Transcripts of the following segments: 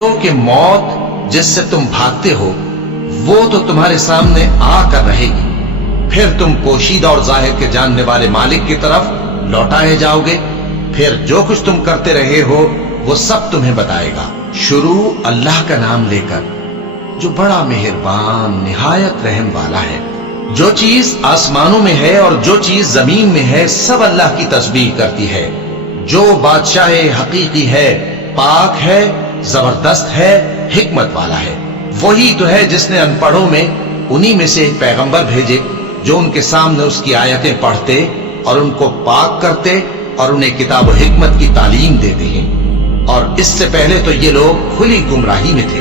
कि मौत जिससे तुम भागते हो वो तो तुम्हारे सामने आकर रहेगी, फिर तुम पोशीदा और जाहिर के जानने वाले मालिक की तरफ लौटाए जाओगे, फिर जो कुछ तुम करते रहे हो वो सब तुम्हें बताएगा। शुरू अल्लाह का नाम लेकर जो बड़ा मेहरबान निहायत रहम वाला है। जो चीज आसमानों में है और जो चीज जमीन में है सब अल्लाह की तस्बीह करती है। जो बादशाह हकीकी है, पाक है, जबरदस्त है, हिकमत वाला है। वही तो है जिसने अनपढ़ों में उन्हीं में से एक पैगंबर भेजे जो उनके सामने उसकी आयतें पढ़ते और उनको पाक करते और उन्हें किताब और हिकमत की तालीम देते हैं। और इससे पहले तो ये लोग खुली गुमराही में थे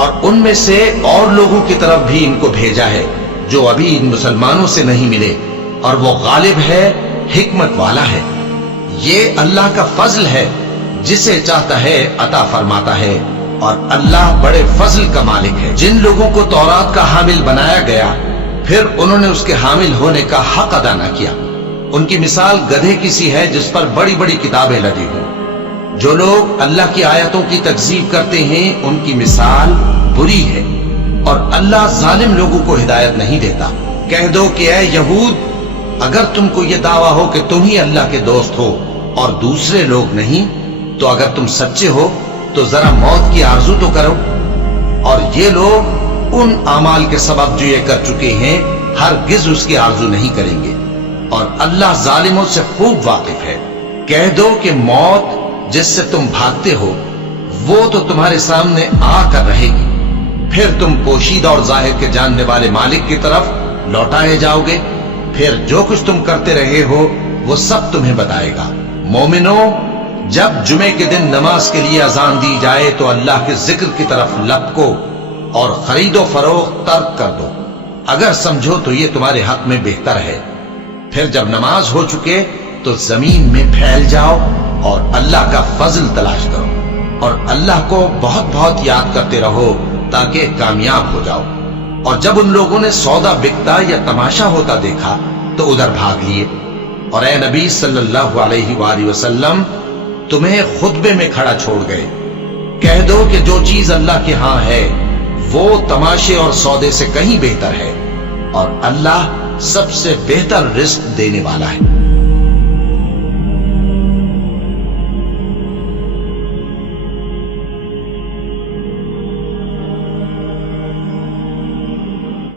और उनमें से और लोगों की तरफ भी इनको भेजा है जो अभी इन मुसलमानों से नहीं मिले, और वो गालिब है, हिकमत वाला है। ये अल्लाह का फजल है, जिसे चाहता है अता फरमाता है, और अल्लाह बड़े फजल का मालिक है। जिन लोगों को तौरात का हामिल बनाया गया फिर उन्होंने उसके हामिल होने का हक अदा न किया, उनकी मिसाल गधे की सी है जिस पर बड़ी बड़ी किताबें लदी हों। जो लोग अल्लाह की आयतों की तकजीब करते हैं उनकी मिसाल बुरी है, और अल्लाह जालिम लोगों को हिदायत नहीं देता। कह दो कि ऐ यहूद, अगर तुमको ये दावा हो कि तुम ही अल्लाह के दोस्त हो और दूसरे लोग नहीं, तो अगर तुम सच्चे हो तो जरा मौत की आरजू तो करो। और ये लोग उन अमाल के सबब जो ये कर चुके हैं हरगिज उसकी आरजू नहीं करेंगे, और अल्लाह जालिमों से खूब वाकिफ है। कह दो कि मौत जिससे तुम भागते हो वो तो तुम्हारे सामने आकर रहेगी, फिर तुम पोशीदा और जाहिर के जानने वाले मालिक की तरफ लौटाए जाओगे, फिर जो कुछ तुम करते रहे हो वो सब तुम्हें बताएगा। मोमिनो, जब जुमे के दिन नमाज के लिए अजान दी जाए तो अल्लाह के जिक्र की तरफ लपको और खरीदो फरोख्त तर्क कर दो, अगर समझो तो ये तुम्हारे हक में बेहतर है। फिर जब नमाज हो चुके तो जमीन में फैल जाओ और अल्लाह का फजल तलाश करो, और अल्लाह को बहुत बहुत याद करते रहो ताकि कामयाब हो जाओ। और जब उन लोगों ने सौदा बिकता या तमाशा होता देखा तो उधर भाग लिए। और ए नबी सल्लल्लाहु अलैहि वसल्लम, तुम्हें खुतबे में खड़ा छोड़ गए। कह दो कि जो चीज अल्लाह के हां है वो तमाशे और सौदे से कहीं बेहतर है, और अल्लाह सबसे बेहतर रिस्क देने वाला है।